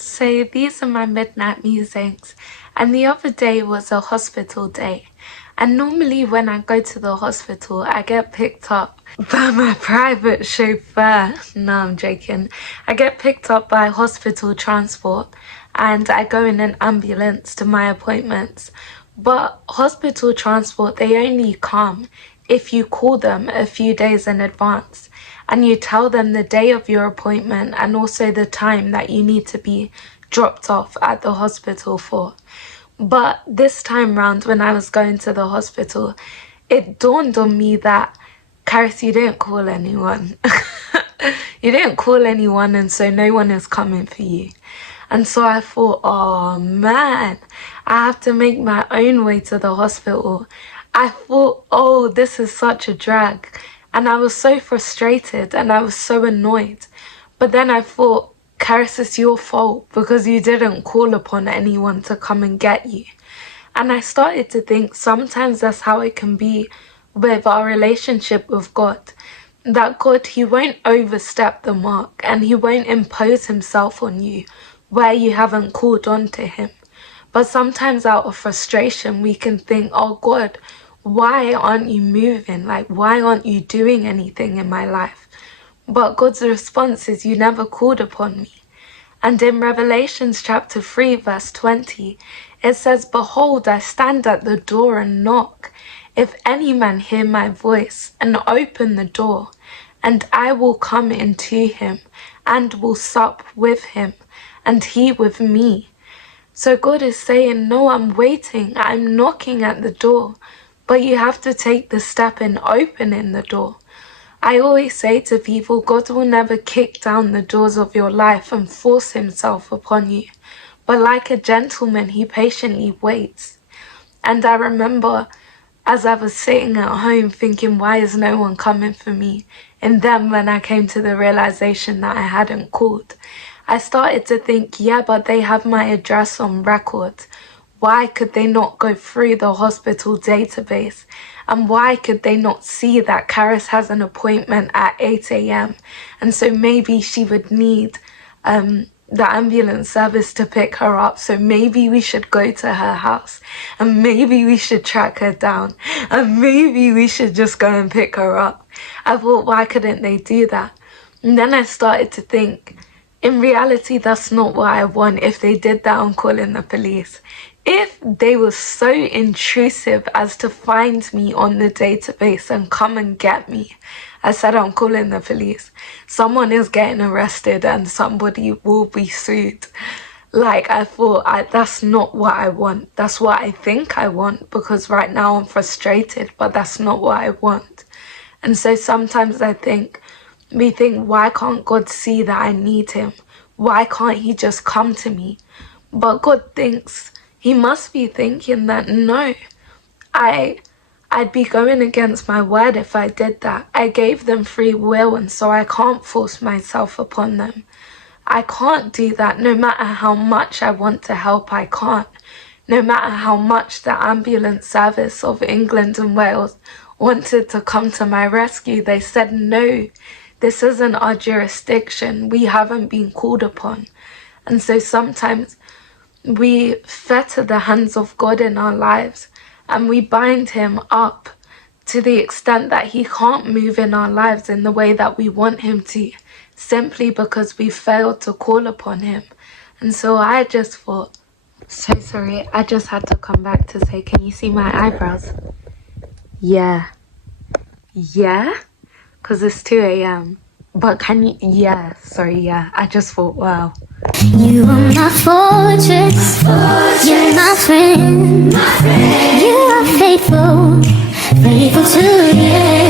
So these are my midnight musings, and the other day was a hospital day. And normally when I go to the hospital, I get picked up by my private chauffeur. No, I'm joking. I get picked up by hospital transport and I go in an ambulance to my appointments. But hospital transport, they only come if you call them a few days in advance and you tell them the day of your appointment and also the time that you need to be dropped off at the hospital for. But this time round, when I was going to the hospital, it dawned on me that, Karis, you didn't call anyone. You didn't call anyone, and so no one is coming for you. And so I thought, oh man, I have to make my own way to the hospital. I thought, oh, this is such a drag. And I was so frustrated and I was so annoyed. But then I thought, Karis, it's your fault because you didn't call upon anyone to come and get you. And I started to think sometimes that's how it can be with our relationship with God. That God, he won't overstep the mark and he won't impose himself on you where you haven't called on to him. But sometimes out of frustration, we can think, oh God, why aren't you moving? Like, why aren't you doing anything in my life? But God's response is, you never called upon me. And in Revelations chapter 3 verse 20, it says, behold, I stand at the door and knock. If any man hear my voice and open the door, and I will come into him and will sup with him and he with me. So God is saying, no, I'm waiting. I'm knocking at the door, but you have to take the step in opening the door. I always say to people, God will never kick down the doors of your life and force himself upon you. But like a gentleman, he patiently waits. And I remember as I was sitting at home thinking, why is no one coming for me? And then when I came to the realization that I hadn't called, I started to think, yeah, but they have my address on record. Why could they not go through the hospital database? And why could they not see that Karis has an appointment at 8 a.m. And so maybe she would need the ambulance service to pick her up. So maybe we should go to her house and maybe we should track her down and maybe we should just go and pick her up. I thought, why couldn't they do that? And then I started to think, in reality, that's not what I want. If they did that, I'm calling the police. If they were so intrusive as to find me on the database and come and get me, I said, I'm calling the police. Someone is getting arrested and somebody will be sued. Like, I thought, that's not what I want. That's what I think I want, because right now I'm frustrated, but that's not what I want. And so sometimes we think, why can't God see that I need him? Why can't he just come to me? But God thinks, he must be thinking that, no, I'd be going against my word if I did that. I gave them free will, and so I can't force myself upon them. I can't do that. No matter how much I want to help, I can't. No matter how much the ambulance service of England and Wales wanted to come to my rescue, they said, no, this isn't our jurisdiction. We haven't been called upon. And so sometimes we fetter the hands of God in our lives and we bind him up to the extent that he can't move in our lives in the way that we want him to, simply because we failed to call upon him. And so I just thought, so sorry, I just had to come back to say, can you see my eyebrows? Yeah, because it's 2 a.m. But can you, I just thought, wow. You are my fortress, you're my friend, you are faithful to the end.